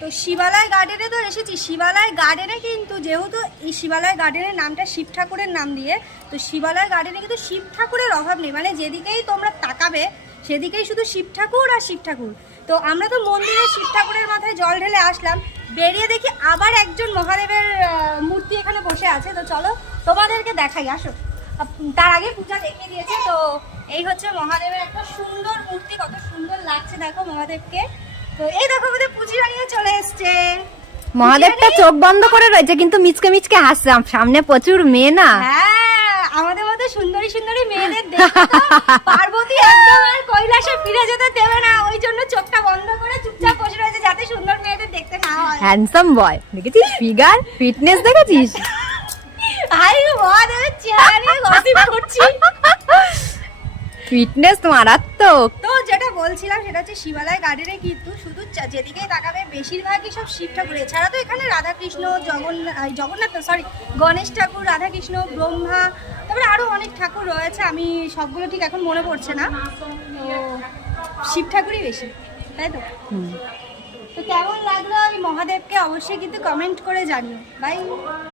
তো শিবালয় গার্ডেনে তো এসেছি। শিবালয় গার্ডেনে কিন্তু যেহেতু এই শিবালয় গার্ডেনের নামটা শিব ঠাকুরের নাম দিয়ে, তো শিবালয় গার্ডেনে কিন্তু শিব ঠাকুরের অভাব নেই। মানে যেদিকেই তোমরা তাকাবে সেদিকেই শুধু শিব ঠাকুর আর শিব ঠাকুর। তো আমরা তো মন্দিরে শিব ঠাকুরের মাথায় জল ঢেলে আসলাম, বেরিয়ে দেখি আবার একজন মহাদেবের মূর্তি এখানে বসে আছে। তো চলো তোমাদেরকে দেখাই, আসো। তার আগে পূজা দেখিয়ে দিয়েছে। তো এই হচ্ছে মহাদেবের একটা সুন্দর মূর্তি, কত সুন্দর লাগছে দেখো মহাদেবকে। তো এই দেখো আমাদের পুজিরা নিয়ে চলে এসছে। মহাদেবটা চোখ বন্ধ করে রয়েছে কিন্তু মিচকে মিচকে হাসছে, সামনে প্রচুর মেয়ে না। হ্যাঁ, আমাদের মতো সুন্দরী সুন্দরী মেয়েদের দেখে তো পার্বতী একদম আর কৈলাসে ফিরে যেতে দেবে না, ওই জন্য চোখটা বন্ধ করে চুপচাপ বসে রয়েছে যাতে সুন্দর মেয়েদের দেখতে না হয়। হ্যান্ডসাম বয়, দেখেছিস ফিগার, ফিটনেস দেখেছিস? আই মহাদেবের চেহারা নিয়ে গসিপ করছি। ফিটনেস মারাত্মক। তো যেটা বলছিলাম সেটা হচ্ছে শিবালয় গার্ডেনে কিন্তু শুধু যেদিকেই তাকাবে বেশিরভাগই সব শিব ঠাকুর। এছাড়া তো এখানে রাধাকৃষ্ণ, জগন্নাথ সরি গণেশ ঠাকুর, রাধাকৃষ্ণ, ব্রহ্মা, তারপরে আরও অনেক ঠাকুর রয়েছে, আমি সবগুলো ঠিক এখন মনে পড়ছে না। তো শিব ঠাকুরই বেশি, তাই তো? তো কেমন লাগলো এই মহাদেবকে অবশ্যই কিন্তু কমেন্ট করে জানিও। বাই।